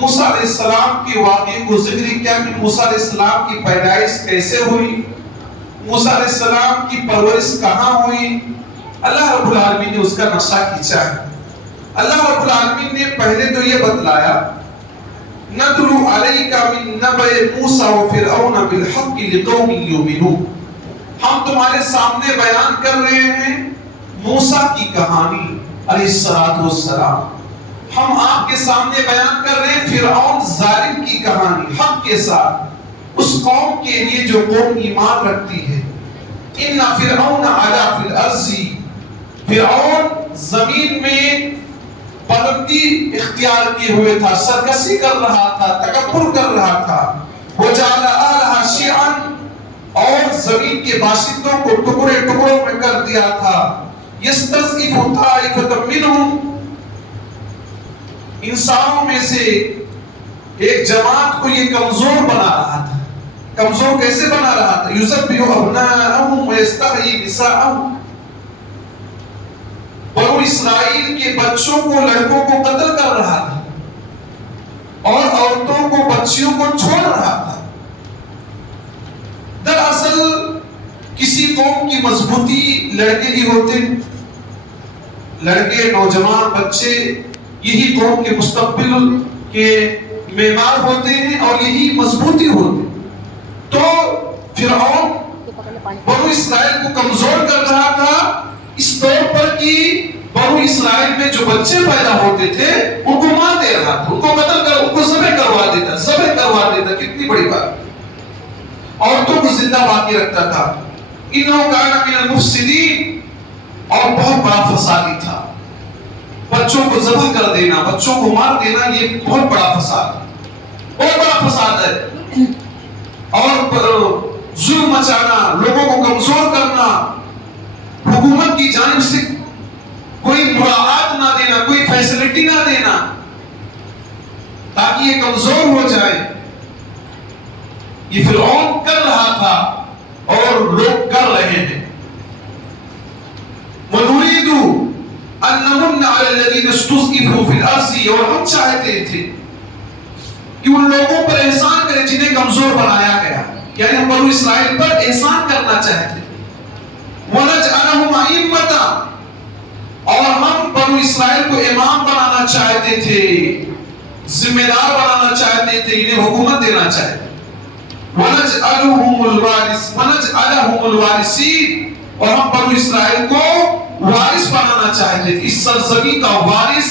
موسیٰ علیہ السلام کے واقعے کو ذکر کیا کہ موسیٰ علیہ السلام کی پیدائش کیسے ہوئی، موسیٰ علیہ السلام کی پرورش کہاں ہوئی. اللہ رب العالمین نے اس کا نقشہ کھینچا ہے. اللہ رب العالمین نے پہلے تو یہ بتلایا نَتْلُو عَلَيْكَ مِن نَبَإِ مُوسَىٰ وَفِرْعَوْنَ بِالْحَقِّ لِقَوْمٍ يُؤْمِنُونَ. ہم تمہارے سامنے بیان کر رہے ہیں موسیٰ کی کہانی علیہ السلام. ہم آپ کے سامنے بیان کر رہے ہیں فرعون ظالم کی کہانی حق کے ساتھ، اس قوم کے لیے جو قوم ایمان رکھتی ہے. اِنَّ فِرْعَوْنَ عَلَا فِي الْأَرْضِ. فرعون زمین میں بلندی اختیار کیے ہوئے تھا، سرکشی کر رہا تھا، تکبر کر رہا تھا. وَجَعَلَ أَهْلَهَا شِيَعًا. اور زمین کے باشندوں کو ٹکڑے ٹکڑوں میں کر دیا تھا. يَسْتَضْعِفُ طَائِفَةً مِّنْهُمْ. انسانوں میں سے ایک جماعت کو یہ کمزور بنا رہا تھا. کمزور کیسے بنا رہا تھا؟ يُذَبِّحُ أَبْنَاءَهُمْ وَيَسْتَحْيِي نِسَاءَهُمْ. بنو اسرائیل کے بچوں کو، لڑکوں کو قتل کر رہا تھا اور عورتوں کو، بچیوں کو چھوڑ رہا تھا. دراصل کسی قوم کی مضبوطی لڑکے ہی ہوتے ہیں. لڑکے، نوجوان، بچے یہی قوم کے مستقبل کے معمار ہوتے ہیں اور یہی مضبوطی ہوتی. تو فرعون بنو اسرائیل کو کمزور کر رہا تھا اس طور پر کہ بنو اسرائیل میں جو بچے پیدا ہوتے تھے ان کو مار دے رہا تھا، ان کو قتل کر، ان کو ذبح کروا دیتا. کتنی بڑی بات. عورتوں کو زندہ باقی رکھتا تھا. انہو کان من المفسدین. اور بہت بڑا فسادی تھا. بچوں کو ذبح کر دینا، بچوں کو مار دینا، یہ بہت بڑا فساد ہے. اور ظلم مچانا، لوگوں کو کمزور کرنا، حکومت کی جانب سے کوئی مراعات نہ دینا، کوئی فیسلٹی نہ دینا تاکہ یہ کمزور ہو جائے، یہ فرعون کر رہا تھا اور لوگ کر رہے ہیں. وَنُرِيدُ أَن نَّمُنَّ عَلَى الَّذِينَ اسْتُضْعِفُوا فِي الْأَرْضِ. اور ہم چاہتے تھے کہ ان لوگوں پر احسان کریں جنہیں کمزور بنایا گیا، یعنی ہم بنو اسرائیل پر احسان کرنا چاہتے. وَنَجْعَلَهُمْ أَئِمَّةً. اور ہم بنو اسرائیل کو امام بنانا چاہتے تھے، ذمہ دار بنانا چاہتے تھے، انہیں حکومت دینا چاہتے. وَنَجْعَلَهُمُ الْوَارِثِينَ. اور ہم بنو اسرائیل کو وارث بنانا چاہتے تھے، اس سرزمین کا وارث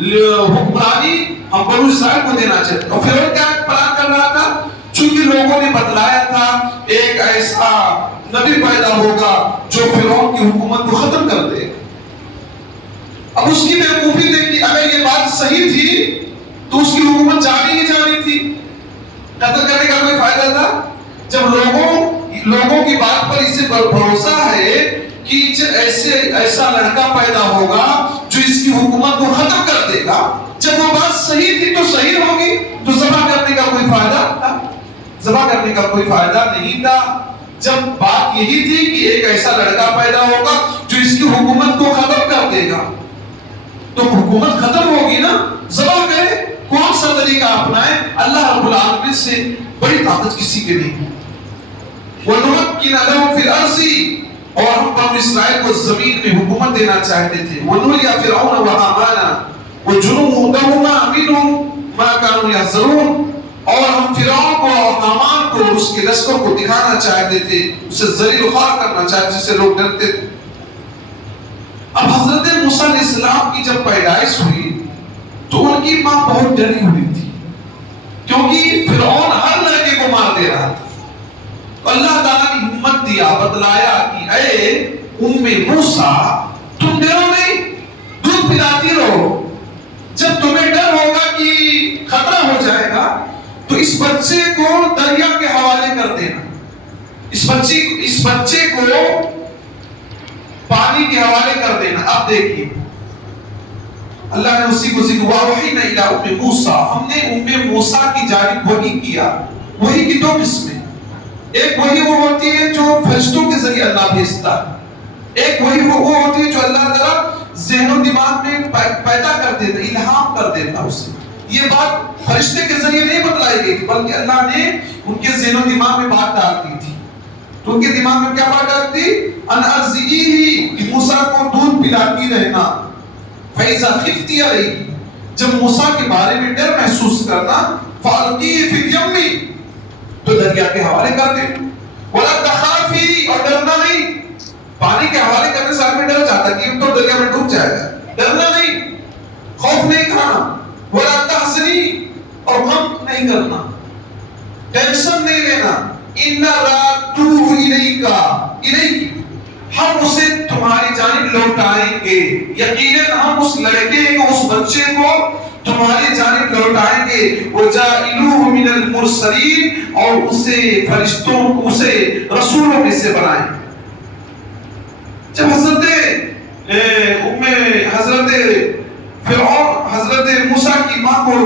حکمرانی ہم بنو اسرائیل کو دینا چاہتے. اور فرعون کیا پلان کر رہا تھا؟ چونکہ لوگوں نے بتلایا تھا ایک ایسا نبی پیدا ہوگا جو فرعون کی حکومت کو ختم کر دے. اب اس کی بیوقوفی دیکھی، اگر یہ بات صحیح تھی تو اس کی حکومت جانی ہی جانی تھی. قتل کرنے کا کوئی فائدہ تھا؟ جب لوگوں کی بات پر اسے بھروسہ ہے کہ ایسا لڑکا پیدا ہوگا جو اس کی حکومت کو ختم کر دے گا، جب وہ بات صحیح تھی تو صحیح ہوگی، تو ذبح کرنے کا کوئی فائدہ تھا؟ ذبح کرنے کا کوئی فائدہ نہیں تھا. جب بات یہی تھی کہ ایک ایسا لڑکا پیدا ہوگا جو اس کی حکومت کو ختم کر دے گا، تو حکومت ختم ہوگی نا. ذبح کرے، کون سا طریقہ اپنائے؟ اللہ رب العالمین سے بڑی طاقت کسی کے نہیں. وَنُمَكِّنَ لَهُمْ فِي الْأَرْضِ. اور ہم بنو اسرائیل کو زمین میں حکومت دینا چاہتے تھے. وَنُرِيَ فِرْعَوْنَ وَهَامَانَ وَجُنُودَهُمَا مِنْهُمْ مَا كَانُوا يَحْذَرُونَ. اور ہم فرعون کو اور حامان کو اور اس کے لشکر کو دکھانا چاہتے تھے، اسے ذلیل و خوار کرنا چاہتے تھے، جس سے لوگ ڈرتے تھے. اب حضرت موسیٰ علیہ السلام کی جب پیدائش ہوئی تو ان کی ماں بہت ڈری ہوئی تھی، کیونکہ فرعون ہر لڑکے کو مار دے رہا تھا. اللہ تعالیٰ نے ہمت دیا، بتلایا کہ اے موسیٰ تم ڈرو نہیں، دودھ پلاتی رہو. جب تمہیں ڈر ہوگا کہ خطرہ ہو جائے گا تو اس بچے کو دریا کے حوالے کر دینا، اس بچے کو پانی کے حوالے کر دینا. اب دیکھیے اللہ نے اسی کو ذکر وحی نہ الى موسیٰ. ہم نے موسیٰ کی جانب وحی کیا. وحی کی دو قسمیں، ایک وحی وہ ہوتی ہے جو فرشتوں کے ذریعے اللہ بھیجتا ہے، ایک وحی وہ ہوتی ہے جو اللہ تعالیٰ ذہن و دماغ میں پیدا کر دیتا، الہام کر دیتا اسے. یہ بات فرشتے کے ذریعے نہیں بتلائی گئی تھی، بلکہ اللہ نے ان کے ذہن و دماغ میں بات ڈال دی تھی. تو ان کے دماغ میں کیا بات ڈال دی؟ ان ارضعیہ، موسیٰ کو دودھ پلاتی رہنا. فَإِذَا خِفْتِ عَلَيْهِ، جب موسیٰ کے بارے میں ڈر محسوس کرنا، فَأَلْقِيهِ فِي الْيَمِّ، تو دریا کے حوالے کر دے. وَلَا تَخَافِي، اور ڈرنا نہیں. پانی کے حوالے کرنے سے آدمی ڈر جاتا کہ تو دریا میں ڈوب جائے گا. ڈرنا نہیں، خوف نہیں کھانا. وَلَا تَحْزَنِي، اور غم نہیں کرنا، ٹینشن نہیں لینا. إِنَّا رَادُّوهُ إِلَيْكِ، ہم اسے تمہاری جانب لوٹائیں گے. یقیناً ہم اس لڑکے کو، اس بچے کو تمہاری جانب لوٹائیں گے. وَجَائِلُوهُ مِنَ الْمُرْسَلِينَ، اور اسے فرشتوں، اسے رسولوں میں سے بنائیں. جب حضرت فرعون، حضرت موسیٰ کی ماں کو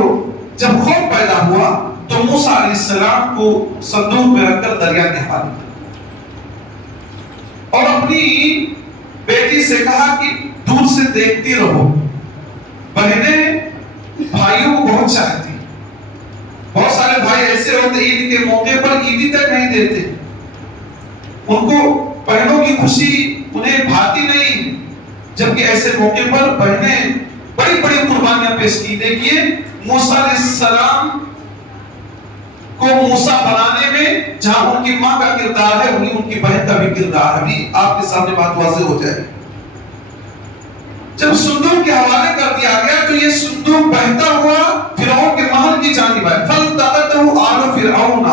جب خوف پیدا ہوا تو موسیٰ علیہ السلام کو صندوق میں رکھ کر دریا کے حوالے اور اپنی بیٹی سے کہا کہ دور سے دیکھتی رہو. بہنیں بھائیوں کو بہت چاہتی. بہت سارے بھائی ایسے ہوتے عید کے موقع پر عیدی تک نہیں دیتے. ان کو بہنوں کی خوشی انہیں بھاتی نہیں، جبکہ ایسے موقع پر بہنیں بڑی بڑی قربانیاں پیش کی. دیکھیے موسیٰ علیہ السلام کو موسیٰ بنانے میں جہاں ان کی ماں کا کردار ہے، وہیں ان کی بہن کا بھی کردار ہے. ابھی آپ کے سامنے بات واضح ہو جائے. جب صندوق کے حوالے کر دیا گیا تو یہ صندوق بہتا ہوا فرعون کے محل کی جانب آیا. فَالْتَقَطَهُ آلُ فِرْعَوْنَ،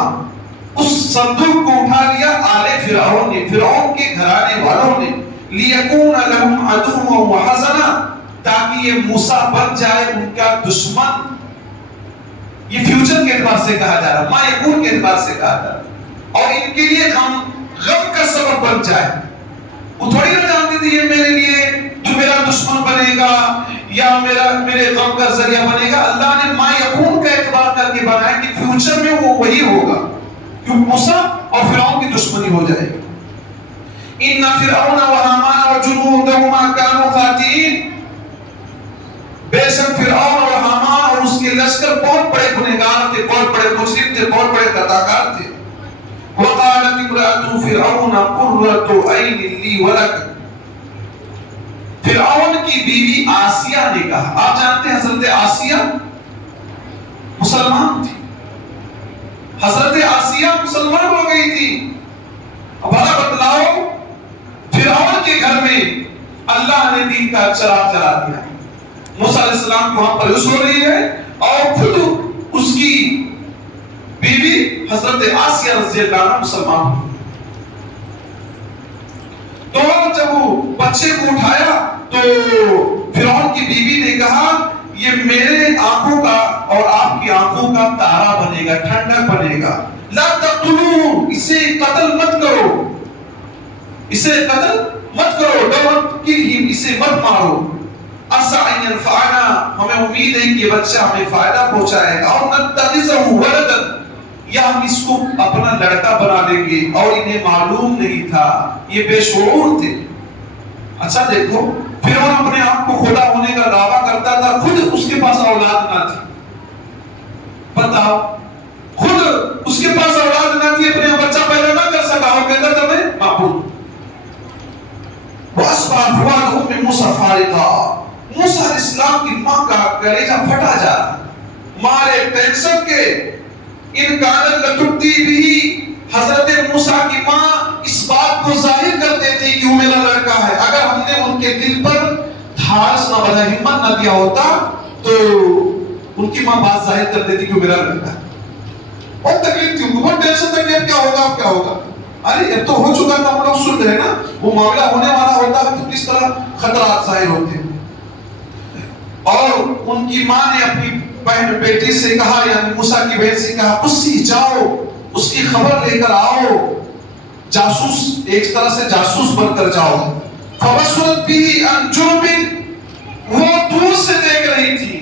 اس صندوق کو اٹھا لیا آل فرعون نے، فرعون کے گھرانے والوں نے. لِيَكُونَ لَهُمْ عَدُوًّا وَحَزَنًا، تاکہ یہ موسیٰ بن جائے ان کا دشمن. یہ فیوچر کے اعتبار سے کہا جا رہا، ما یکون کے اعتبار سے کہا جا رہا، اور ان کے لیے غم کا سبب بن جائے. وہ تھوڑی نہ جانتے تھے یہ میرے لیے جو میرا دشمن بنے گا یا میرے غم کا ذریعہ بنے گا. اللہ نے ما یکون کا اعتبار کر کے بنایا کہ فیوچر میں وہ وہی ہوگا، کیونکہ موسیٰ اور فرعون کی دشمنی ہو جائے گی. ان فرعون وہامان وجنودہما کانوا خاطئین، بے شک فرعون اور حامان اور اس کے لشکر بہت بڑے گنہگار تھے، بہت بڑے مجرم تھے، بہت بڑے خطاکار تھے. وقالت امرأة فرعون قرة عین لی ولک، فرعون کی بیوی آسیہ نے کہا. آپ جانتے ہیں حضرت آسیہ مسلمان تھی. حضرت آسیہ مسلمان ہو گئی تھی. بھلا بتلاؤ، فرعون کے گھر میں اللہ نے دین کا چراغ جلا دیا. موسیٰ علیہ السلام کی وہاں پرورش ہو رہی ہے اور خود اس کی بیوی حضرت آسیہ رضی اللہ عنہ مسلمان ہوئی. تو جب وہ بچے کو اٹھایا تو فرعون کی بیوی نے کہا یہ میرے آنکھوں کا اور آپ کی آنکھوں کا تارا بنے گا، ٹھنڈک بنے گا. لا تقتلوه، اسے قتل مت کرو، اسے قتل مت کرو. ڈونٹ کل ہم، اسے مت مارو. عسى ان ينفعنا، ہمیں امید ہے کہ یہ بچہ ہمیں فائدہ پہنچائے گا. اور نتخذه ولدا، یا ہم اس کو اپنا لڑکا بنا لیں گے. اور انہیں معلوم نہیں تھا، یہ بے شعور تھے. اچھا دیکھو، فرعون اپنے آپ کو خدا ہونے کا دعویٰ کرتا تھا، خود اس کے پاس اولاد نہ تھی. بتاؤ، خود اس کے پاس اولاد نہ تھی، اپنے بچہ پیدا نہ کر سکا، اور کہتا تھا میں معبود. وَأَصْبَحَ فُؤَادُ أُمِّ مُوسَىٰ فَارِغًا، موسیٰ علیہ السلام کی ماں کا کلیجہ پھٹا جا رہا، مارے ٹینشن کے. ان کانت لتبدی بہ، حضرت موسیٰ کی ماں اس بات کو ظاہر کر دیتی کہ وہ میرا لڑکا ہے. اگر ہم نے ان کے دل پر دھاس نہ بنا، ہمت نہ دیا ہوتا تو ان کی ماں بات ظاہر کر دیتی کہ وہ میرا لڑکا ہے. بہت تکلیف تھی ان کو، بہت ٹینشن تھی کہ اب کیا ہوگا، اب کیا ہوگا. ارے اب تو ہو چکا تھا، ہم لوگ سن رہے نا، وہ معاملہ ہونے والا ہوتا ہے تو کس طرح خطرات ظاہر ہوتے ہیں. اور ان کی ماں نے اپنی بہن بیٹی سے کہا، یعنی موسیٰ کی بہن سے کہا، اسی جاؤ اس کی خبر لے کر آؤ. جاسوس، ایک طرح سے جاسوس بن کر جاؤ. فبصرت به عن جنب، وہ دور سے دیکھ رہی تھی.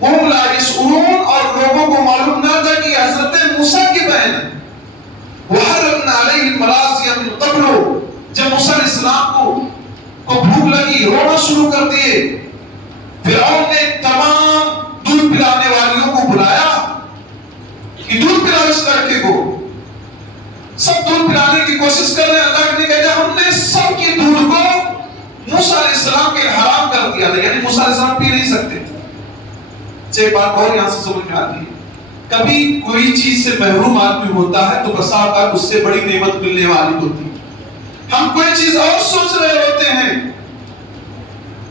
وهم لا يشعرون، اور لوگوں کو معلوم نہ تھا کہ حضرت موسیٰ کی بہن ہے. وحرمنا علیہ المراضی من قبل، جب موسیٰ علیہ السلام کو بھوک لگی، رونا شروع کر دیے. فرعون نے تمام دودھ دودھ پلانے والیوں کو بلایا کہ دودھ پلاؤ اس لڑکے کو. سب دودھ پلانے کی کوشش کر رہے ہیں. اللہ نے کہا ہم نے سب کی دودھ کو موسیٰ علیہ السلام کے حرام کر دیا تھا. یعنی موسیٰ علیہ السلام پی نہیں سکتے تھے. ایک بات اور یہاں سے سمجھ میں آتی ہے, کبھی کوئی چیز سے محروم آدمی ہوتا ہے تو بسا اوقات اس سے بڑی نعمت ملنے والی ہوتی ہے. ہم کوئی چیز اور سوچ رہے ہوتے ہیں,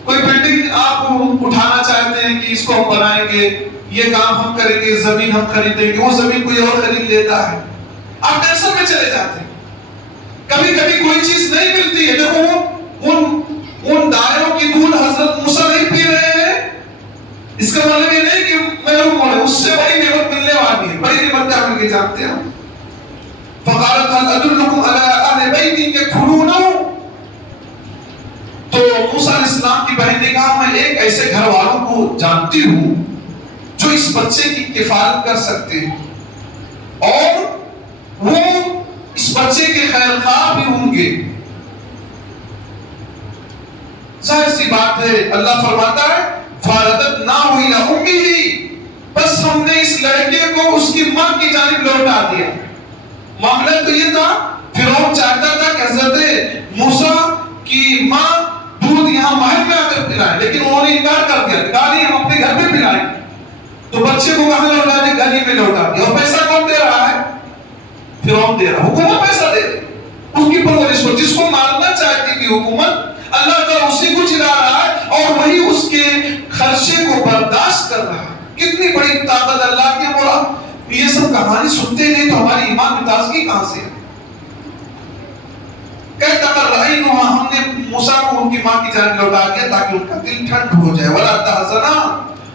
کوئی بلڈنگ آپ اٹھانا چاہتے ہیں کہ اس کو ہم بنائیں گے, یہ کام ہم کریں گے, زمین ہم خریدیں گے, وہ زمین کوئی اور خرید لیتا ہے, آپ ٹینشن میں چلے جاتے ہیں. کبھی کبھی کوئی چیز نہیں ملتی ہے. دیکھو ان دائروں کی دودھ حضرت موسیٰ نہیں پی رہے ہیں, اس کا مطلب یہ نہیں کہ محروم ہو رہے, اس سے بڑی نعمت ملنے والی ہے. بڑی نعمت کیا مل کے جانتے ہیں ہم؟ فقالت هل ادلکم علی اہل بیت یکفلونہ. تو موسیٰ علیہ السلام کی بہن نے کہا میں ایک ایسے گھر والوں کو جانتی ہوں جو اس بچے کی کفالت کر سکتے ہیں اور وہ اس بچے کے خیر خواہ بھی ہوں گے. ظاہر سی بات ہے, اللہ فرماتا ہے فَرَدَدْنَاهُ إِلَىٰ أُمِّهِ, بس ہم نے اس لڑکے کو اس کی ماں کی جانب لوٹا دیا. معاملہ تو یہ تھا, فرعون چاہتا تھا کہ حضرت موسیٰ کی ماں دودھ یہاں محل میں آ کر پلائیں, لیکن انہوں نے انکار کر دیا, کہا نہیں ہم اپنے گھر میں پلائیں. تو بچے کو کہاں لوٹا دیا؟ گھر ہی میں لوٹا دیا. اور پیسہ کون دے رہا ہے؟ فرعون دے رہا. حکومت پیسہ دے رہی اس کی پرورش کو, جس کو مارنا چاہتی تھی حکومت, اللہ تعالیٰ اسی کو چلا رہا ہے اور وہی اس کے خرچے کو برداشت کر رہا ہے. کتنی بڑی طاقت اللہ کی. بولا یہ سب کہانی سنتے نہیں تو ہماری ایمان میں تازگی کہاں سے ہے؟ کہتا کر رہی نوحا, ہم نے موسیٰ کو ان کی ماں کی جانب لوٹا دیا تاکہ ان کا دل ٹھنڈ ہو جائے. وَلَا تَحْزَنَا,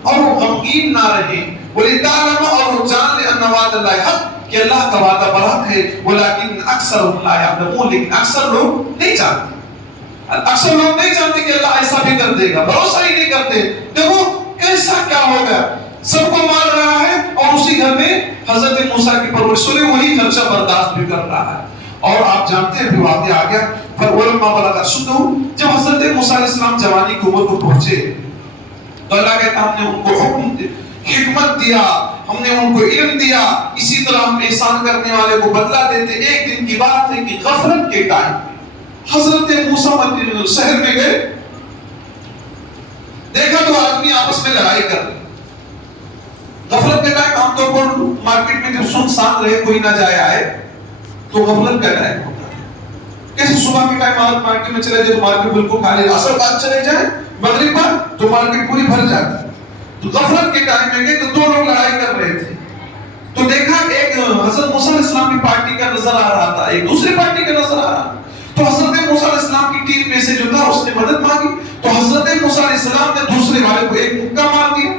اور وہ غمگین نہ رہے. وَلِتَعْلَمَ, اور وہ جان لے أَنَّ وَعْدَ اللَّهِ حَقٌّ, کہ اللہ کا وعدہ برحق ہے. وَلَكِنْ أَكْثَرُهُمْ لَا يَعْلَمُونَ, لیکن اکثر لوگ نہیں جانتے. اکثر لوگ نہیں جانتے کہ اللہ ایسا بھی کر دے گا, بھروسہ ہی نہیں کرتے. دیکھو کیسا کیا ہوگا, سب کو مار رہا ہے اور اسی گھر میں حضرت موسیٰ کی پرورش ہوئی, وہی خرچہ برداشت بھی کر رہا ہے. اور آپ جانتے ہیں بھی واقعہ آ گیا. فَلَمَّا بَلَغَ أَشُدَّهُ, جب حضرت موسیٰ علیہ السلام جوانی کی عمر کو پہنچے تو اللہ کہتا ہم نے ان کو حکمت دیا, ہم نے ان کو علم دیا. اسی طرح ہم احسان کرنے والے کو بدلہ دیتے. ایک دن کی بات ہے کہ غفلت کے ٹائم حضرت موسیٰ شہر میں گئے, دیکھا تو آدمی آپس میں لڑائی کر رہے. غفلت کے ٹائم عام طور پر مارکیٹ میں جب سنسان رہے, کوئی نہ جائے آئے, تو غفلت کا ٹائم ہوتا ہے. کیسے صبح کے ٹائم آپ مارکیٹ میں چلے جائے تو مارکیٹ بالکل خالی, عصر بعد چلے جائیں مغرب بعد تو مارکیٹ پوری بھر جاتی ہے. تو غفلت کے ٹائم میں گئے تو دو لوگ لڑائی کر رہے تھے. تو دیکھا ایک حضرت موسیٰ علیہ السلام کی پارٹی کا نظر آ رہا تھا, ایک دوسری پارٹی کا نظر آ رہا. تو حضرت موسیٰ علیہ السلام کی ٹیم میں سے جو تھا اس نے مدد مانگی. تو حضرت موسیٰ علیہ السلام نے دوسرے والے کو ایک مکہ مار دیا,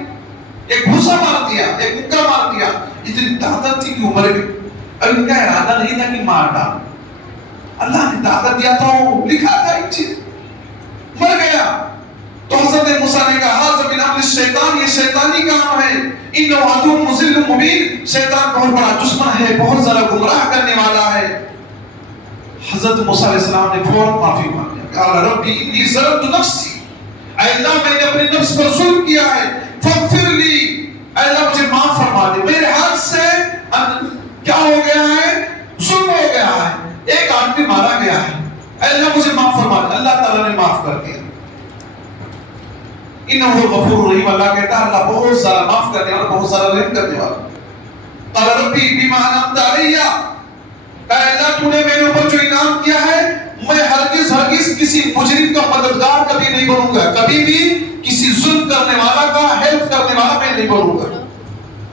ایک گھوسا مار دیا, ایک مکہ مار دیا. اتنی طاقت تھی کہ عمر کے, اب ان کا ارادہ نہیں تھا کہ مار ڈال, اللہ نے طاقت دیا تھا, وہ لکھا تھا ایک چیز, مر گیا. تو حضرت موسیٰ نے کہا ہذا من عمل الشیطان, یہ شیطانی کام ہے. انہ عدو مضل مبین, شیطان بہت بڑا دشمن ہے, بہت زیادہ گمراہ کرنے والا ہے. حضرت موسیٰ علیہ السلام نے فوراً معافی مانگی. قال ربی انی ظلمت نفسی, اے اللہ میں نے اپنے نفس پر ظلم کیا ہے, فاغفر لی, اے اللہ مجھے معاف فرما دے. میرے ہاتھ سے کیا ہو گیا ہے, ظلم ہو گیا ہے, ایک آدمی مارا گیا ہے, اے اللہ مجھے معاف فرما دے. اللہ تعالیٰ نے معاف کر دیا. انہ غفور رحیم, اللہ کہتا ہے اللہ بہت سارا معاف کرنے والا, بہت سارا رحم کرنے والا. قال ربی بما انعمت علی, اے اللہ تو نے میرے اوپر جو انعام کیا ہے, میں ہرگز کسی مجرم کا مددگار کبھی نہیں بنوں گا, کبھی بھی کسی ظلم کرنے والا کا ہیلپ کرنے والا میں نہیں بنوں گا.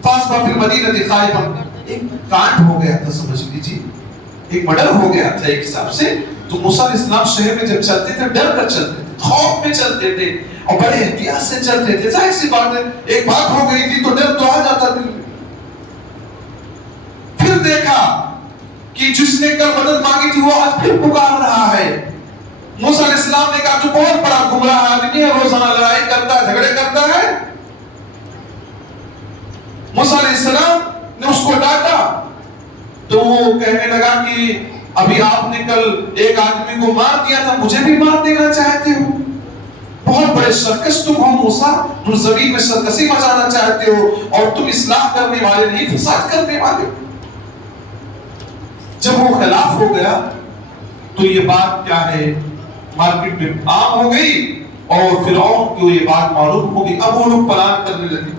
فاصبح فی المدینہ خائفا, ایک کانڈ ہو گیا تھا, سمجھ لیجیے ایک مرڈر ہو گیا تھا ایک حساب سے. تو موسیٰ علیہ السلام شہر میں جب چلتے تھے ڈر کر چلتے تھے, خوف میں چلتے تھے اور بڑے احتیاط سے چلتے تھے. ظاہر سی بات ہے, ایک بات ہو گئی تھی تو ڈر تو آ جاتا دل میں. پھر دیکھا کہ جس نے کل مدد مانگی تھی وہ آج پھر پکار رہا ہے. موسیٰ علیہ السلام نے کہا جو بہت بڑا گمراہ آدمی ہے, روزانہ لڑائی کرتا ہے, جھگڑے کرتا ہے. موسیٰ علیہ السلام نے اس کو ڈانٹا تو وہ کہنے لگا کہ ابھی آپ نے کل ایک آدمی کو مار دیا تھا, مجھے بھی مار دینا چاہتے ہو. بہت بڑے سرکش تم ہو موسیٰ، تم زمین میں سرکشی مچانا چاہتے ہو اور تم اصلاح کرنے والے نہیں فساد کرنے والے۔ جب وہ خلاف ہو گیا تو یہ بات کیا ہے مارکیٹ میں عام ہو گئی اور فرعون کو یہ بات معلوم ہو گئی۔ اب وہ لوگ پلان کرنے لگے،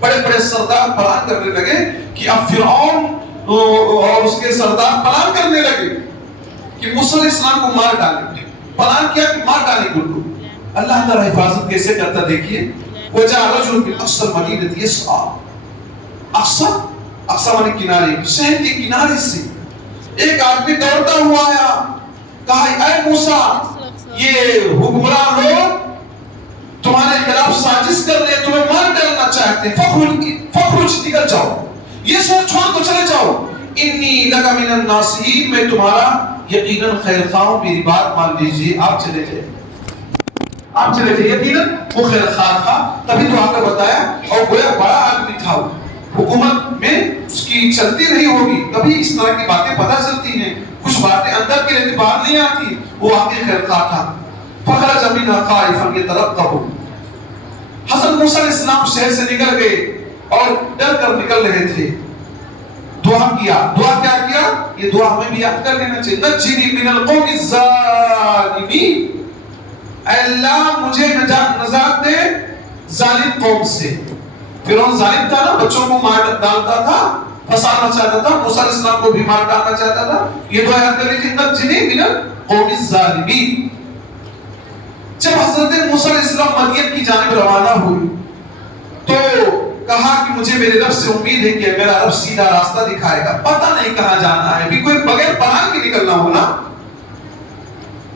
بڑے بڑے سردار پلان کرنے لگے کہ اب فرعون اور اس کے سردار پلان کرنے لگے کہ موسیٰ علیہ السلام کو مار ڈالیں گے۔ پلان کیا کہ مار ڈالیں گے ان کو۔ اللہ تعالیٰ حفاظت کیسے کرتا دیکھیے، وَجَاءَ رَجُلٌ مِّنْ أَقْصَى الْمَدِينَةِ يَسْعَىٰ، اقصیٰ مانے کنارے، شہر کے کنارے سے ایک آدمی دوڑتا ہوا آیا، کہا اے موسیٰ یہ حکمران لوگ تمہارے خلاف سازش کر رہے ہیں، تمہیں مار ڈالنا چاہتے ہیں، فخرج نکل جاؤ، یہ شہر چھوڑ کو چلے جاؤ، انی لک من الناصحین، میں تمہارا یقیناً خیر خواہ ہوں، میری بات مان لیجیے، آپ چلے جائیں۔ آپ چلے جائیں، یقیناً وہ خیر خواہ تھا، تبھی تو آپ نے بتایا، اور گویا بڑا آدمی تھا، حکومت میں اس کی چلتی رہی ہوگی، تبھی اس طرح کی باتیں پتہ چلتی ہیں، کچھ باتیں اندر کے لیے باہر نہیں آتی، وہ واقعی خیر خواہ تھا۔ فخرج منها خائفا يترقب، حضرت موسیٰ علیہ السلام شہر سے نکل گئے اور ڈر کر نکل رہے تھے، دعا کیا۔ دعا کیا کیا؟ یہ دعا ہمیں بھی یاد کر لینا چاہیے، نجنی من القوم الظالمین، اے اللہ مجھے نجات دے ظالم قوم سے۔ فرعون ظالم تھا نا، بچوں کو مار ڈالتا تھا، پھنسانا چاہتا تھا، موسیٰ علیہ السلام کو بھی مار ڈالنا چاہتا تھا۔ یہ دعا یاد کر لیجیے، نجنی من القوم الظالمین۔ جب حضرت موسیٰ علیہ السلام مدین کی جانب روانہ ہوئی تو کہا کہ مجھے میرے رب سے امید ہے کہ میرا رب سیدھا راستہ دکھائے گا، پتہ نہیں کہاں جانا ہے، بھی کوئی بغیر پلان کے نکلنا ہونا،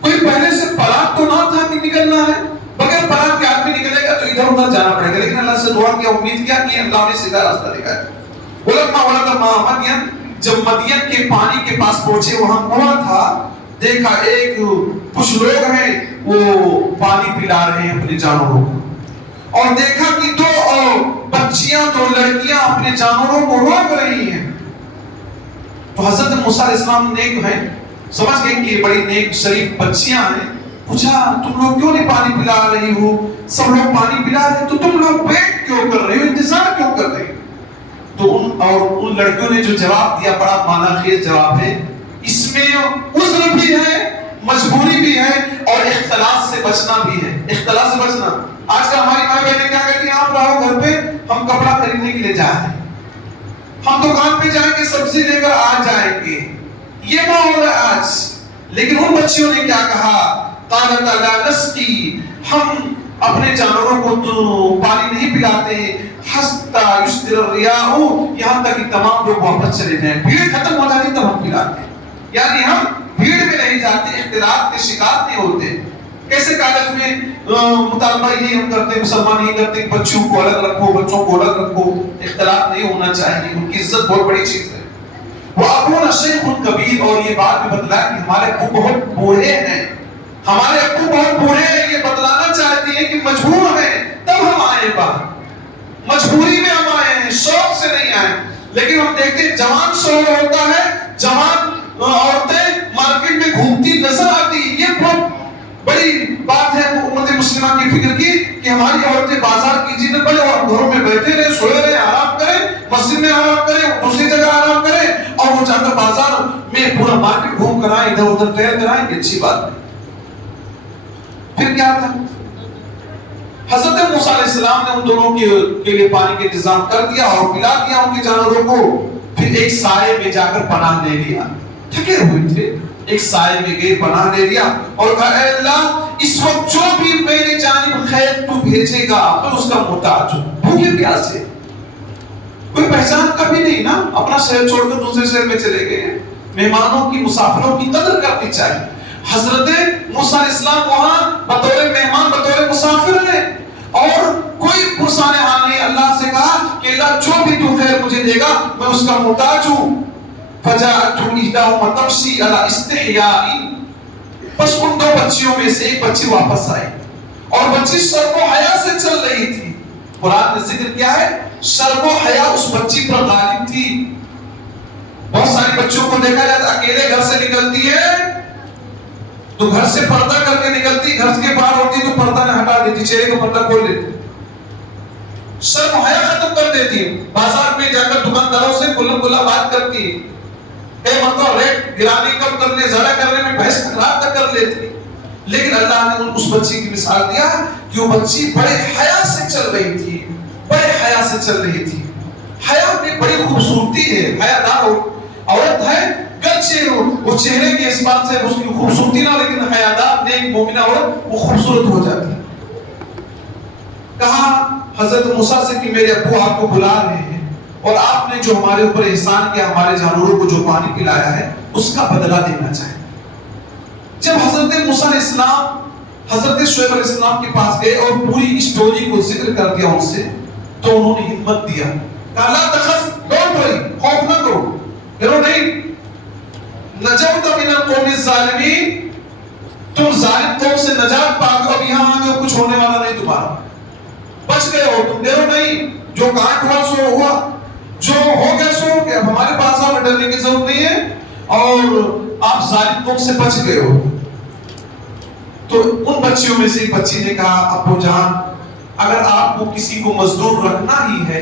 کوئی پہلے سے پلان تو نہ تھا کہ نکلنا ہے، بغیر پلان کے آدمی نکلے گا تو ادھر ادھر جانا پڑے گا، لیکن اللہ سے دعا کیا، امید کیا کہ اللہ نے سیدھا راستہ دکھایا۔ ولما مدین، جب مدین کے پانی کے پاس پہنچے، وہاں کنواں تھا، دیکھا ایک کچھ لوگ ہیں وہ پانی پلا رہے ہیں اپنے جانوروں کو، اور دیکھا کہ دو بچیاں، دو لڑکیاں اپنے جانوروں کو روک رہی ہیں۔ تو حضرت موسیٰ علیہ السلام نیک ہیں، سمجھ گئے کہ یہ بڑی نیک شریف بچیاں ہیں، پوچھا تم لوگ کیوں نہیں پانی پلا رہی ہو؟ سب لوگ پانی پلا رہے تو تم لوگ ویٹ کیوں کر رہے ہو، انتظار کیوں کر رہے ہو؟ تو ان لڑکیوں نے جو جواب دیا بڑا معنی خیز جواب ہے، اس میں عذر بھی ہے، مجبوری بھی ہے اور اختلاط سے بچنا بھی ہے۔ اختلاط سے بچنا، آج کل ہماری ماں بہنیں کیا کہتی ہیں، آپ رہو گھر پہ، ہم کپڑا خریدنے کے لیے جا رہے ہیں، ہم دکان پہ جائیں گے، سبزی لے کر آ جائیں گے، یہ ماحول ہے آج۔ لیکن ان بچیوں نے کیا کہا، قالت لا نسقی، ہم اپنے جانوروں کو تو پانی نہیں پلاتے ہیں، حتی یصدر الریاء، یہاں تک کہ تمام لوگ واپس چلے جائیں، بھیڑ ختم ہو جاتی تب ہم پلاتے ہیں، یعنی ہم بھیڑ میں نہیں جاتے، اختلاط کے شکار نہیں ہوتے۔ کیسے کالج میں مطالبہ یہ ہم کرتے ہیں، مسلمان یہ کرتے ہیں، بچوں کو الگ رکھو، بچوں کو الگ رکھو، اختلاط نہیں ہونا چاہیے، ان کی عزت بہت بڑی چیز ہے۔ وہ ابونا شیخ کبیر، اور یہ بات بھی بتلایا کہ ہمارے ابو بہت بوڑھے ہیں، ہمارے ابو بہت بوڑھے ہیں، یہ بتلانا چاہتی ہے کہ مجبور ہیں تب ہم آئے باہر، مجبوری میں ہم آئے ہیں، شوق سے نہیں آئے۔ لیکن ہم دیکھتے ہیں جوان شوہر ہوتا ہے، جوان عورتیں مارکیٹ میں گھومتی نظر آتی، یہ بہت بڑی بات ہے امت مسلمہ کی فکر کی کہ ہماری عورتیں بازار کی چیزیں بڑے اور گھروں میں بیٹھے رہے، سوئے رہے، آرام کریں، مسجد میں آرام کریں، دوسری جگہ آرام کریں، اور وہ جا کر بازار میں پورا مارکیٹ گھوم کر آئیں، ادھر ادھر ٹہل کر آئیں، یہ اچھی بات ہے۔ پھر کیا تھا، حضرت موسیٰ علیہ السلام نے ان دونوں کے لیے پانی کا انتظام کر دیا اور پلا دیا ان کے جانوروں کو، پھر ایک سائے میں جا کر پناہ لے لیا، تھکے ہوئے تھے، ایک سائے میں گئے، پناہ لے لیا اور کہا اے اللہ اس وقت جو بھی میری جانب خیر تو بھیجے گا میں اس کا محتاج ہوں، بھوکے پیاسے، کوئی پہچان کبھی نہیں نا، اپنا شہر چھوڑ کر دوسرے شہر میں چلے گئے۔ مہمانوں کی، مسافروں کی قدر کرنی چاہیے۔ حضرت موسیٰ علیہ السلام وہاں بطور مہمان، بطور مسافر ہیں اور کوئی پرسانے حال نہیں، اللہ سے کہا کہ اللہ جو بھی تو خیر مجھے دے گا میں اس کا محتاج ہوں۔ فجاءته إحداهما تمشي على استحياء، بس ان دو بچیوں میں سے ایک بچی واپس آئی اور بچی شرم و حیا سے چل رہی تھی۔ قرآن میں ذکر کیا ہے، شرم و حیا اس بچی پر غالب تھی۔ بہت ساری بچوں کو دیکھا جاتا اکیلے گھر سے نکلتی ہے تو گھر سے پردہ کر کے نکلتی، گھر کے باہر ہوتی تو پردہ نہ ہٹا دیتی، چہرے کو پردہ کھول لیتی، شرم حیا ختم کر دیتی، بازار میں جا کر دکانداروں سے کھلم کھلا بات کرتی، اے مطلب ریٹ گرانے کم کرنے زیادہ کرنے میں بحث تکرار تک کر لیتی. لیکن اللہ نے اس بچی کی مثال دیا کہ وہ بچی بڑے حیا سے چل رہی تھی، بڑے حیا سے چل رہی تھی. حیا میں بڑی خوبصورتی ہے، حیا دار عورت ہے، گرچہ وہ چہرے کے اس بات سے اس کی خوبصورتی نہ، لیکن حیا دار نیک مومنہ عورت وہ خوبصورت ہو جاتی. کہا حضرت موسیٰ سے کہ میرے ابو آپ کو بلا رہے ہیں اور آپ نے جو ہمارے اوپر احسان کیا، ہمارے جانوروں کو جو پانی پلایا ہے اس کا بدلہ دینا چاہیے. جب حضرت موسیٰ علیہ السلام حضرت شعیب علیہ السلام کے پاس گئے اور پوری اسٹوری کو ذکر کر دیا ان سے، تو انہوں نے ہمت دیا، کہا لا تخف، ڈونٹ وری، خوف نہ کرو، ڈرو نہیں، نجوت من القوم الظالمین، تم ظالم قوم سے نجات پا کر اب یہاں آگے کچھ ہونے والا نہیں، تمہارا بچ گئے ہو تم، ڈرو نہیں، جو کاٹ ہوا سو ہوا، جو ہو گیا سو ہو گیا، ہمارے پاس آپ ڈرنے کی ضرورت نہیں ہے اور آپ ظالم قوم سے بچ گئے ہو. تو ان بچیوں میں سے ایک بچی نے کہا ابو جان اگر آپ کو کسی کو مزدور رکھنا ہی ہے،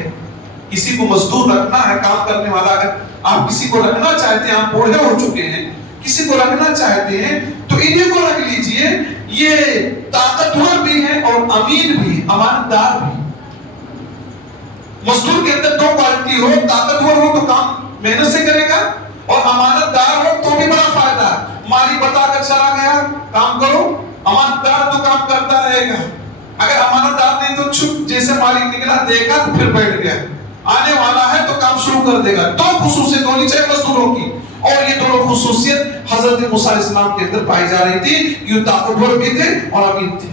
کسی کو مزدور رکھنا ہے، کام کرنے والا، اگر آپ کسی کو رکھنا چاہتے ہیں، آپ بوڑھے ہو چکے ہیں، کسی کو رکھنا چاہتے ہیں تو انہیں کو رکھ لیجئے، یہ طاقتور بھی ہیں اور امین بھی، امانت دار بھی. مزدور کے اندر دو کوالٹی ہو، طاقتور ہو تو کام محنت سے کرے گا اور امانت دار ہو تو بھی بڑا فائدہ ہے. مالی بتا کر چلا گیا کام کرو، امانت دار تو کام کرتا رہے گا. اگر امانت دار نہیں تو چھپ جیسے مالک نکلا دیکھا تو پھر بیٹھ گیا، آنے والا ہے تو کام شروع کر دے گا. دو خصوصیت ہونی چاہیے مزدوروں کی، اور یہ دونوں خصوصیت حضرت موسیٰ علیہ السلام کے اندر پائی جا رہی تھی. یہ طاقتور بھی تھے اور امین تھے.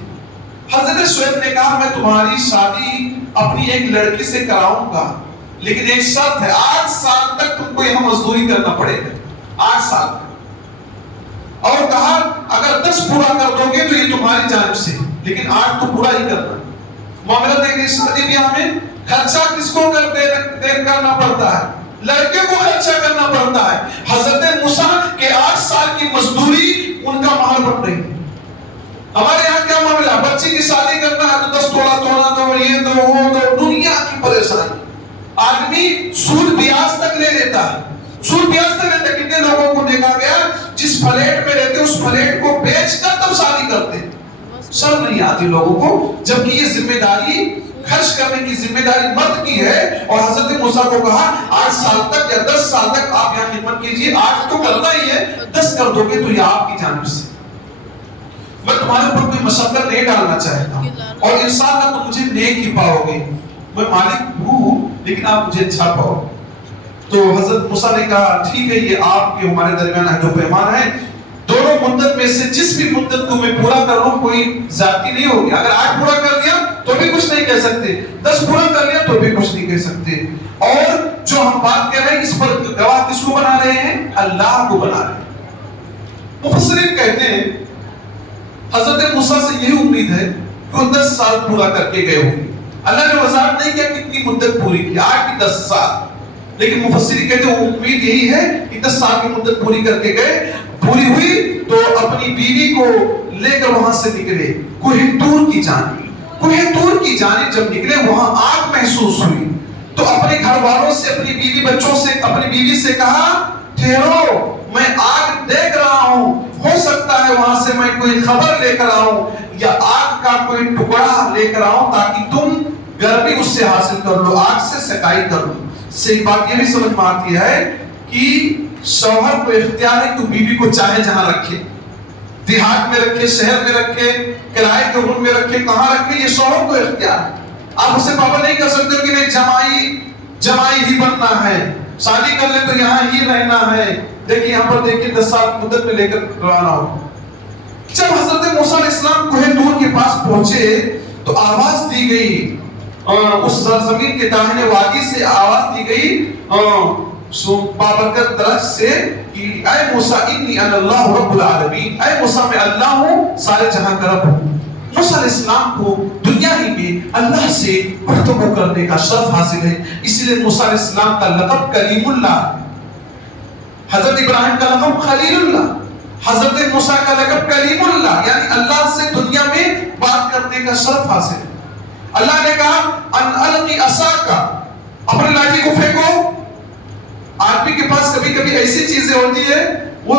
حضرت شعیب نے کہا میں تمہاری شادی اپنی ایک لڑکی سے کراؤں گا، لیکن ایک شرط ہے، 8 سال تک تم کو یہاں مزدوری کرنا پڑے گا، 8 سال تک. اور کہا اگر 10 پورا کر دو گے تو یہ تمہاری جانب سے، لیکن 8 تو پورا ہی کرنا. معاملہ دیکھیں شادی بیاہ میں خرچہ کس کو کرنا پڑتا ہے؟ لڑکے کو خرچہ کرنا پڑتا ہے. حضرت موسیٰ کے 8 سال کی مزدوری ان کا مہر بن رہی ہے. ہمارے یہاں کیا معاملہ، بچی کی شادی کرنا ہے تو 10 تولا دو، یہ دو وہ دو، دنیا کی پریشانی. آدمی سود بیاج تک لے لیتا ہے، سود بیاج تک لیتا ہے. کتنے لوگوں کو دیکھا گیا جس فلیٹ میں رہتے اس فلیٹ کو بیچ کر تب شادی کرتے. شرم نہیں آتی لوگوں کو، جبکہ یہ ذمہ داری خرچ کرنے کی ذمہ داری مرد کی ہے. اور حضرت موسیٰ کو کہا 8 سال تک یا 10 سال تک آپ یہاں خدمت کیجئے، 8 تو کرنا ہی ہے، 10 کر دو گے تو یہ آپ کی جانب سے. میں تمہارے اوپر کوئی مشقت نہیں ڈالنا چاہتا اور انشاءاللہ تم مجھے نیک ہی پاؤ گے. میں مالک ہوں لیکن آپ مجھے اچھا پاؤ. تو حضرت موسیٰ نے کہا ٹھیک ہے، یہ آپ کے ہمارے درمیان عہد و پیمان ہے، دونوں مدت میں سے جس بھی مدت کو میں پورا کر لوں کوئی زیادتی نہیں ہوگی. اگر 8 پورا کر دیا تو بھی کچھ نہیں کہہ سکتے، 10 پورا کر لیا تو بھی کچھ نہیں کہہ سکتے. اور جو ہم بات کر رہے ہیں اس پر گواہ کس کو بنا رہے ہیں؟ اللہ کو بنا رہے ہیں. مفسرین کہتے ہیں حضرت موسیٰ سے یہی امید ہے کہ وہ 10 سال پورا کر کے گئے ہوں گے. اللہ نے وضاحت نہیں کیا کتنی مدت پوری کی، 8 کی 10 سال، لیکن مفسرین کہتے ہیں امید یہی ہے کہ 10 سال کی مدت پوری کر کے گئے. پوری ہوئی تو اپنی بیوی کو لے کر وہاں سے نکلے کوہ طور کی جانب. کوہ طور کی جانب جب نکلے وہاں آگ محسوس ہوئی تو اپنے گھر والوں سے، اپنی بیوی بچوں سے، اپنی بیوی سے کہا ٹھہرو میں آگ دیکھ رہا ہوں، ہو سکتا ہے وہاں سے میں کوئی خبر لے کر آؤں یا آگ کا کوئی ٹکڑا لے کر آؤں تاکہ تم گرمی اس سے حاصل کر لو، آگ سے سکائی کر لو. صحیح بات یہ بھی سمجھ میں آتی ہے کہ شوہر کو اختیار ہے کہ بیوی کو چاہے جہاں رکھے، دیہات میں رکھے، شہر میں رکھے، کرائے کے روم میں رکھے، کہاں رکھے، یہ شوہر کو اختیار ہے. آپ اسے پابند نہیں کر سکتے ہو کہ نہیں جمائی ہی بننا ہے، شادی کر لے تو یہاں ہی رہنا ہے. دیکھیں یہاں پر دیکھیں 10 سال کی مدت میں لے کر روانہ ہو. جب حضرت موسیٰ علیہ السلام کوہ طور کے پاس پہنچے تو آواز دی گئی، اس سرزمین کے داہنے وادی سے آواز دی گئی بابرکت درخت سے کہ اے موسیٰ انی انا اللہ رب العالمین، اے موسیٰ میں اللہ ہوں، سارے جہاں کا رب ہوں. موسیٰ علیہ السلام کو دنیا ہی میں اللہ سے گفتگو کرنے کا شرف حاصل ہے، اس لیے موسیٰ علیہ السلام کا لقب کلیم اللہ، حضرت ابراہیم کا لقب خلیل اللہ، حضرت موسیٰ کا لقب کلیم اللہ، یعنی اللہ سے دنیا میں بات کرنے کا شرف حاصل. اللہ نے کہا ان القی عصاک، اپنے لاٹھی کو پھینکو. آدمی کے پاس کبھی کبھی ایسی چیزیں ہوتی ہے وہ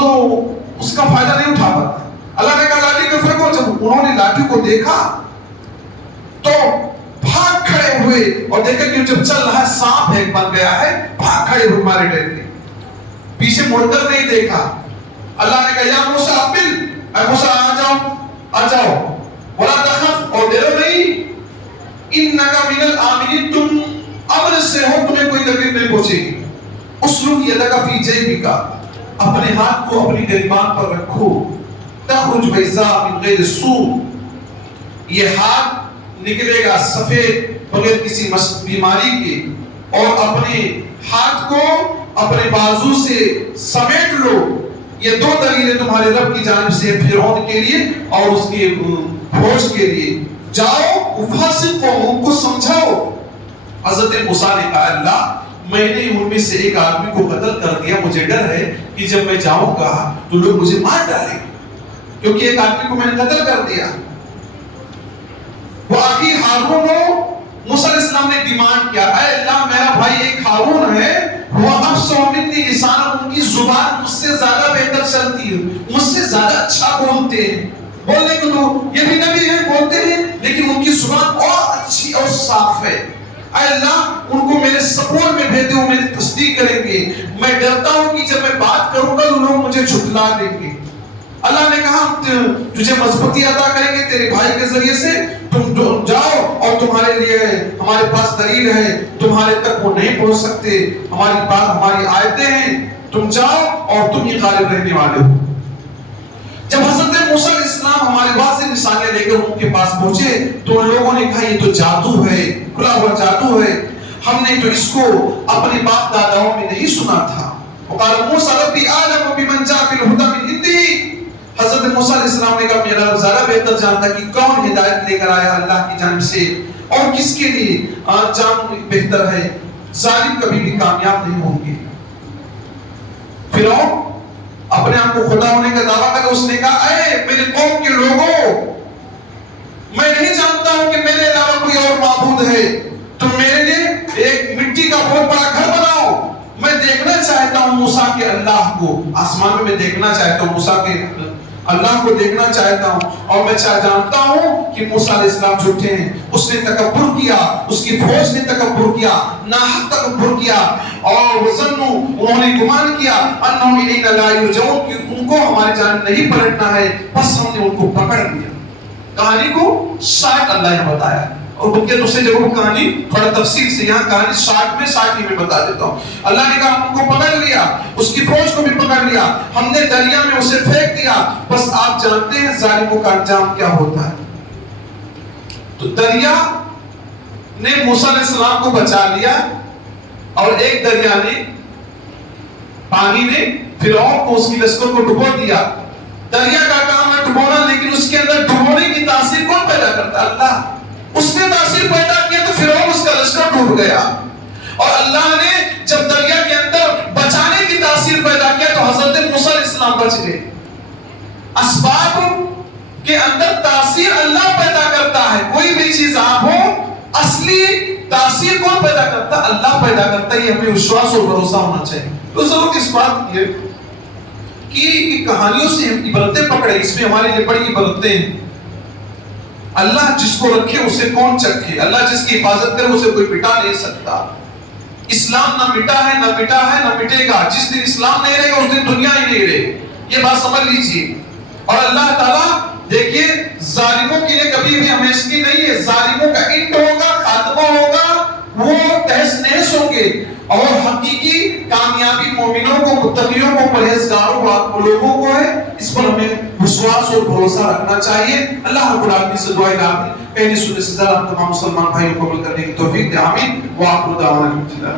اس کا فائدہ نہیں اٹھا پاتا. اللہ نے کہا لاٹھی کو پھینکو. جب انہوں نے لاٹھی کو دیکھا تو بھاگ کھڑے ہوئے اور دیکھا کہ جب چل رہا ہے سانپ ایک بن گیا ہے، بھاگ کھڑے ہوئے مارے ڈر کے، پیچھے مڑ کر نہیں دیکھا. اللہ نے کہا یا موسیٰ اقبل، اے موسیٰ آ جاؤ ولا تخف، اور ڈرو نہیں، انک من الآمنین، تم امن سے ہو، تمہیں کوئی تکلیف نہیں پہنچے گی. اسلک یدک فی جیبک، اپنے ہاتھ کو اپنی گریبان پر رکھو. تخرج بیضاء من غیر سوء، یہ ہاتھ نکلے گا سفید بغیر کسی بیماری کے. اور اپنے ہاتھ کو اپنے بازو سے سمیٹ لو. یہ دو دلیلیں تمہارے رب کی جانب سے فرعون کے لیے اور اس کی فوج کے لیے. جاؤ فاسق قوم کو سمجھاؤ. حضرت موسیٰ نے کہا اللہ میں نے ان میں سے ایک آدمی کو قتل کر دیا، مجھے ڈر ہے کہ جب میں جاؤں گا تو لوگ مجھے مار ڈالیں کیونکہ ایک آدمی کو میں نے قتل کر دیا. وہ آخی ہارون ہو. موسیٰ علیہ السلام نے ڈیمانڈ کیا اے اللہ میرا بھائی ایک ہارون ہے، وہ افصح منی لسانا، ان کی زبان مجھ سے زیادہ بہتر چلتی ہے، مجھ سے زیادہ اچھا بولتے ہیں. بولنے کو تو یہ بھی نبی ہیں بولتے ہیں لیکن ان کی زبان اور اچھی اور صاف ہے. اے اللہ ان کو میرے سپورٹ میں بھیج دے، وہ میری تصدیق کریں گے. میں ڈرتا ہوں کہ جب میں بات کروں گا تو لوگ مجھے جھٹلا دیں گے. اللہ نے کہا تجھے مضبوطی عطا کریں گے تیرے بھائی کے ذریعے سے. تم جاؤ اور تمہارے لیے ہمارے پاس دلیل ہے، تمہارے تک وہ نہیں پہنچ سکتے، ہماری بات ہماری آیتیں ہیں. تم جاؤ اور تم ہی غالب رہنے والے ہو. جب حضرت موسیٰ علیہ السلام ہمارے واضح نشانیاں لے کر ان کے پاس پہنچے تو ان لوگوں نے کہا یہ تو جادو ہے، کھلا ہوا جادو ہے، ہم نے تو اس کو اپنے باپ داداؤں میں نہیں سنا تھا. وقال موسیٰ ربی اعلم بمن جاء بالہدی من عندہ. حضرت موسیٰ علیہ السلام نے کہا میرا رب زیادہ بہتر جانتا کہ کون ہدایت لے کر آیا اللہ کی جانب سے اور کس کے لیے انجام بہتر ہے. ظالم کبھی بھی کامیاب نہیں ہوں گے. فرعون اپنے آپ کو خدا ہونے کا دعویٰ کر، اس نے کہا اے میرے قوم کے لوگوں، میں نہیں جانتا ہوں کہ میرے علاوہ کوئی اور معبود ہے. تم میرے لیے ایک مٹی کا بہت بڑا گھر بناؤ. میں دیکھنا چاہتا ہوں موسیٰ کے اللہ کو، آسمان میں دیکھنا چاہتا ہوں موسیٰ کے اللہ کو دیکھنا چاہتا ہوں. اور میں جانتا ہوں کہ موسیٰ علیہ السلام جھوٹے ہیں. اس نے تکبر کیا، اس کی فوج نے تکبر کیا، ناحق تکبر کیا. اور وظنوا، انہوں نے گمان کیا انہم الینا لا یرجعون، کہ ان کو ہماری جانب نہیں پلٹنا ہے. بس ہم نے ان کو پکڑ لیا. کہانی کو شاید اللہ نے بتایا اور بلکہ دوسرے جگہوں کہانی تھوڑا تفصیل سے، یہاں کہانی شارٹ میں بتا دیتا ہوں. اللہ نے کہا ہم کو پکڑ لیا، اس کی فوج کو بھی پکڑ لیا، ہم نے دریا میں اسے پھینک دیا. بس آپ جانتے ہیں ظالموں کا انجام کیا ہوتا ہے. تو دریا نے موسیٰ علیہ السلام کو بچا لیا اور ایک دریا نے، پانی نے فرعون کو، اس کی لشکر کو ڈبو دیا. دریا کا کام ہے ڈبونا، لیکن اس کے اندر ڈبونے کی تاثیر کون پیدا کرتا ہے؟ اللہ. اس نے تاثیر پیدا کیا تو فرعون اس کا لشکر ڈوب گیا. اور اللہ نے جب دریا کے اندر بچانے کی تاثیر پیدا کیا تو حضرت موسیٰ علیہ السلام بچ گئے. اسباب کے اندر تاثیر اللہ پیدا کرتا ہے. کوئی بھی چیز آپ ہو، اصلی تاثیر کون پیدا کرتا ہے؟ اللہ پیدا کرتا ہے. یہ ہمیں وشواس اور بھروسہ ہونا چاہیے. تو ضرور اس بات یہ کہ کہانیوں سے ہم عبرتیں پکڑے، اس میں ہمارے لیے بڑی عبرتیں ہیں. اللہ جس کو رکھے اسے کون چکھے، اللہ جس کی حفاظت کرے اسے کوئی مٹا نہیں سکتا. اسلام نہ مٹا ہے، نہ مٹا ہے، نہ مٹے گا. جس دن اسلام نہیں رہے گا اس دن دنیا ہی نہیں رہے. یہ بات سمجھ لیجیے. اور اللہ تعالیٰ دیکھیے ظالموں کے لیے کبھی بھی ہمیشگی نہیں ہے. ظالموں کا انت ہوگا، خاتمہ ہوگا، وہ تہس نہس ہوں گے. اور حقیقی کامیابی مومنوں کو، متقیوں کو، پرہیزگاروں لوگوں کو ہے. اس پر ہمیں وشواس اور بھروسہ رکھنا چاہیے. اللہ رب العالمین سے دعا ہے آمین. پہلی سننے سے ذرا تمام مسلمان بھائیوں کو عمل کرنے کی توفیق دے. آمین. وآخر دعوانا